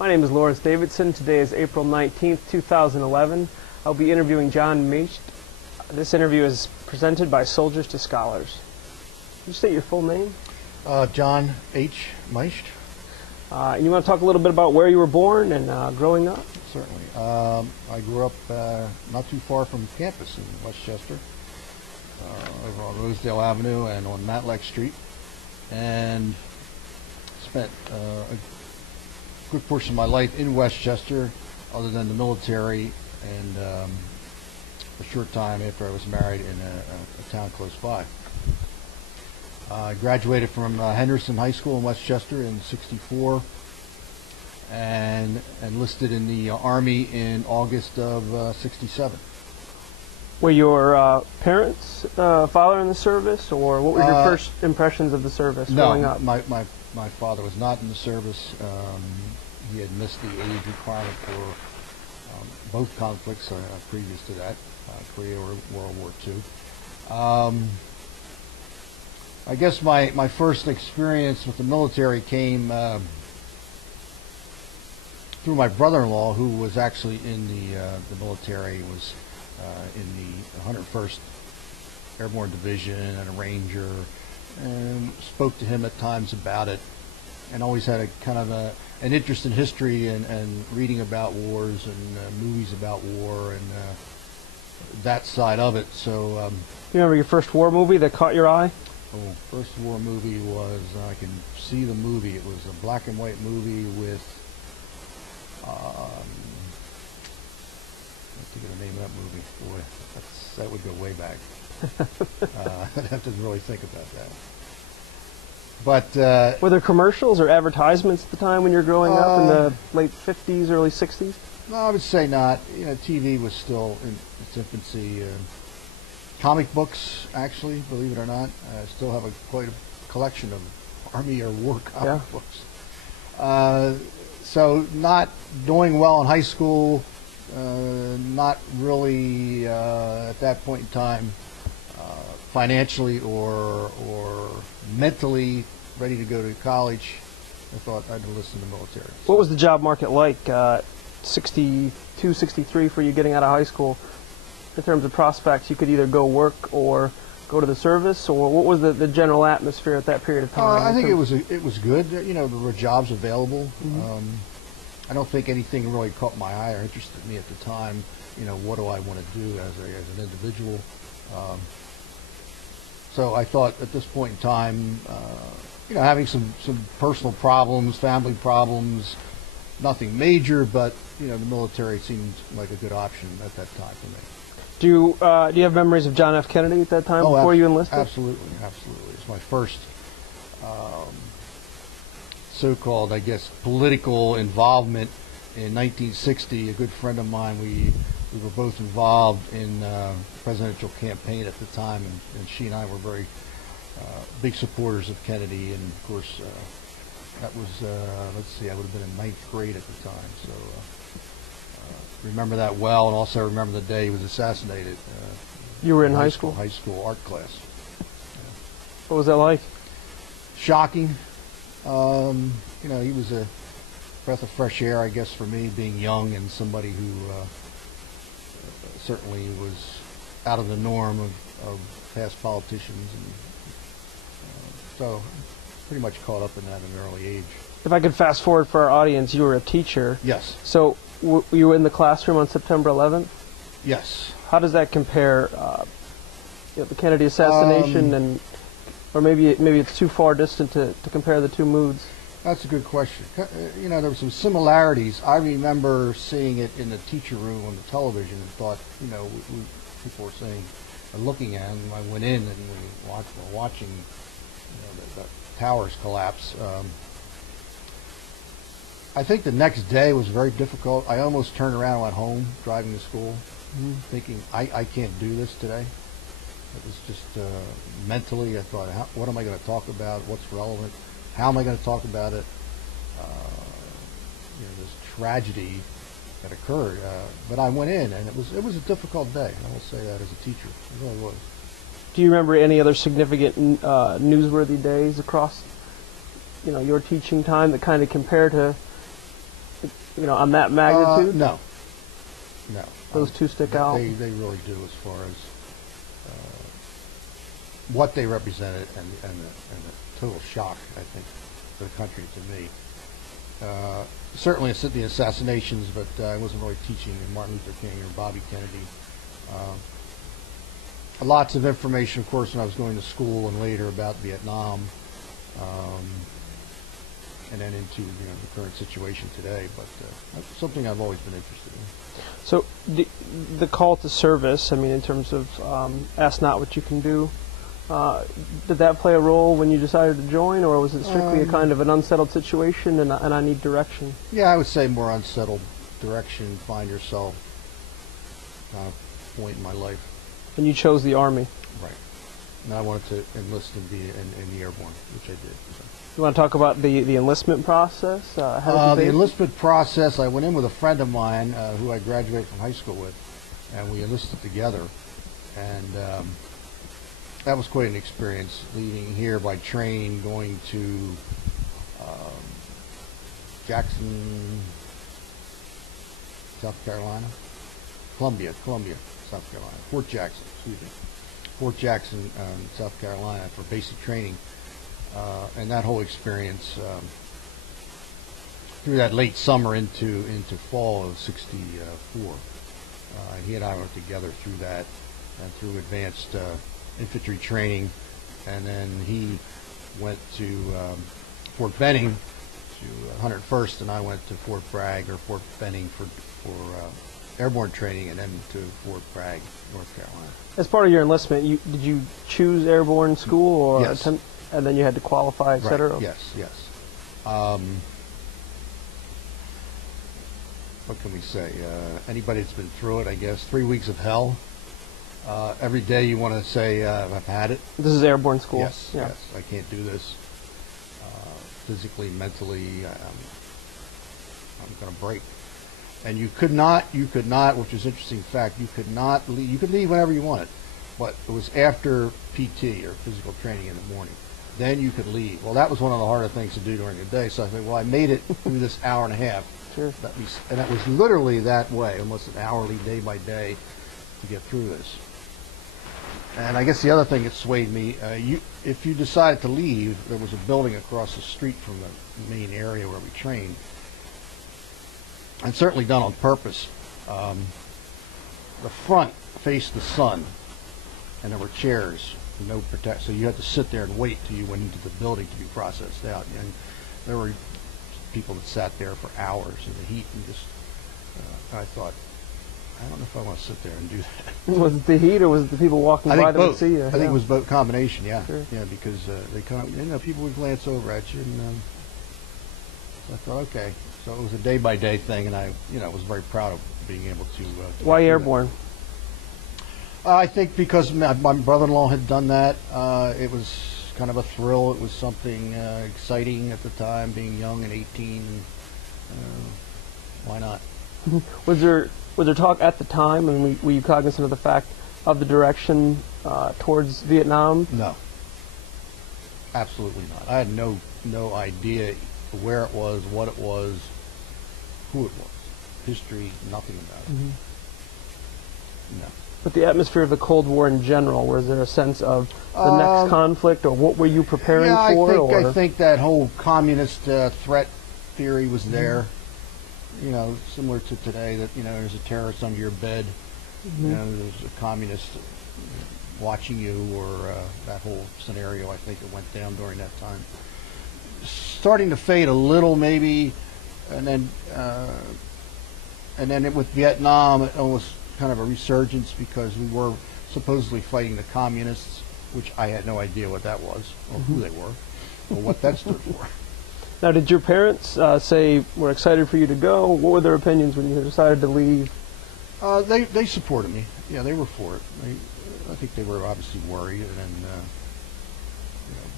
My name is Lawrence Davidson. Today is April 19th, 2011. I'll be interviewing John Meicht. This interview is presented by Soldiers to Scholars. Can you state your full name? John H. Meicht. And you want to talk a little bit about where you were born and growing up? Certainly. I grew up not too far from campus in Westchester, over on Rosedale Avenue and on Matlack Street, and spent a good portion of my life in Westchester, other than the military, and a short time after I was married in a town close by. I graduated from Henderson High School in Westchester in '64 and enlisted in the Army in August of '67. Were your parents, father in the service, or what were your first impressions of the service growing up? No, my father was not in the service. He had missed the age requirement for both conflicts previous to that, Korea or World War II. I guess my first experience with the military came through my brother-in-law, who was actually in the military, was in the 101st Airborne Division and a Ranger, and spoke to him at times about it, and always had a kind of an interest in history and reading about wars and movies about war and that side of it. So, you remember your first war movie that caught your eye? Oh, first war movie was, I can see the movie, it was a black and white movie with, let's think of the name of that movie. Boy, that would go way back. I'd have to really think about that. But were there commercials or advertisements at the time when you were growing up in the late 50s, early 60s? No, I would say not. You know, TV was still in its infancy. Comic books, actually, believe it or not, I still have quite a collection of Army or war comic books. So not doing well in high school, not really at that point in time financially or mentally ready to go to college. I thought I'd enlist in the military. So. What was the job market like 62, 63 for you getting out of high school? In terms of prospects, you could either go work or go to the service, or what was the general atmosphere at that period of time? I think it was good. You know, there were jobs available. Mm-hmm. I don't think anything really caught my eye or interested me at the time. You know, what do I want to do as an individual? So I thought at this point in time, you know, having some personal problems, family problems, nothing major, but you know, the military seemed like a good option at that time for me. Do you have memories of John F. Kennedy at that time before you enlisted? Absolutely, absolutely. It's my first so-called, I guess, political involvement in 1960. A good friend of mine, we were both involved in the presidential campaign at the time, and she and I were very big supporters of Kennedy. And of course, that was let's see, I would have been in 9th grade at the time, so. Remember that well, and also remember the day he was assassinated. You were in high school? High school art class. What was that like? Shocking. You know, he was a breath of fresh air, I guess, for me, being young and somebody who certainly was out of the norm of past politicians, and so pretty much caught up in that at an early age. If I could fast forward for our audience, you were a teacher. Yes. So you were in the classroom on September 11th? Yes. How does that compare, you know, the Kennedy assassination, or maybe it's too far distant to compare the two moods? That's a good question. You know, there were some similarities. I remember seeing it in the teacher room on the television and thought, you know, people were saying, or looking at it, and I went in and we were watching, you know, the towers collapse. I think the next day was very difficult. I almost turned around and went home, driving to school, thinking, I can't do this today. It was just mentally, I thought, what am I going to talk about? What's relevant? How am I going to talk about it? You know, this tragedy that occurred. But I went in, and it was a difficult day. I will say that as a teacher. It really was. Do you remember any other significant newsworthy days across, you know, your teaching time that kind of compare to on that magnitude? No. Those two stick out. They really do, as far as what they represented and the total shock, I think, to the country, to me. Certainly the assassinations, but I wasn't really teaching Martin Luther King or Bobby Kennedy. Lots of information, of course, when I was going to school and later about Vietnam, and then into the current situation today. But that's something I've always been interested in. So the call to service, in terms of ask not what you can do, did that play a role when you decided to join, or was it strictly a kind of an unsettled situation and I need direction? Yeah, I would say more unsettled direction, find yourself kind of point in my life. And you chose the Army. Right. And I wanted to enlist in the Airborne, which I did. So. You want to talk about the enlistment process? The enlistment process, I went in with a friend of mine who I graduated from high school with, and we enlisted together. And that was quite an experience, leaving here by train, going to Jackson, South Carolina? Columbia, South Carolina. Fort Jackson, South Carolina for basic training. And that whole experience through that late summer into fall of '64. He and I were together through that and through advanced infantry training, and then he went to Fort Benning to 101st, and I went to Fort Bragg or Fort Benning for airborne training, and then to Fort Bragg, North Carolina. As part of your enlistment, did you choose airborne school, or yes. And then you had to qualify, et cetera? Right. Yes. What can we say? Anybody that's been through it, I guess, 3 weeks of hell. Every day you want to say, I've had it. This is airborne school? Yes, I can't do this. Physically, mentally, I'm going to break. And you could not, which is an interesting fact, you could not leave. You could leave whenever you wanted, but it was after PT, or physical training, in the morning. Then you could leave. Well, that was one of the harder things to do during the day, so I think, well, I made it through this hour and a half. Sure. And that was literally that way, almost an hourly, day by day, to get through this. And I guess the other thing that swayed me, if you decided to leave, there was a building across the street from the main area where we trained, and certainly done on purpose. The front faced the sun, and there were chairs, no protect, so you had to sit there and wait till you went into the building to be processed out. And there were people that sat there for hours in the heat, and just, I thought, I don't know if I want to sit there and do that. Was it the heat, or was it the people walking by that would see you? I think it was both combination, yeah. Sure. Yeah, because they kind of, people would glance over at you, and so I thought, okay. So it was a day-by-day thing, and I, was very proud of being able to. Why airborne? I think because my brother-in-law had done that. It was kind of a thrill. It was something exciting at the time, being young and 18. Why not? Was there talk at the time, and were you cognizant of the fact of the direction towards Vietnam? No, absolutely not. I had no idea where it was, what it was, who it was, history, nothing about it. No. But the atmosphere of the Cold War in general, was there a sense of the next conflict, or what were you preparing for? I think that whole communist threat theory was there. Similar to today, that there's a terrorist under your bed, there's a communist watching you, or that whole scenario. I think it went down during that time. Starting to fade a little, maybe, and then with Vietnam, it was kind of a resurgence, because we were supposedly fighting the communists, which I had no idea what that was, or who they were, or what that stood for. Now, did your parents say, we're excited for you to go? What were their opinions when you decided to leave? They supported me. Yeah, they were for it. I think they were obviously worried, and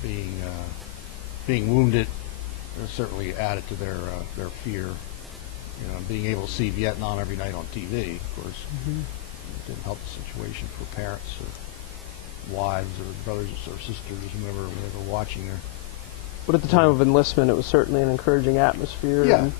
being wounded certainly added to their fear. Being able to see Vietnam every night on TV, of course, it didn't help the situation for parents or wives or brothers or sisters, whoever were watching her. But at the time of enlistment, it was certainly an encouraging atmosphere. Yeah, And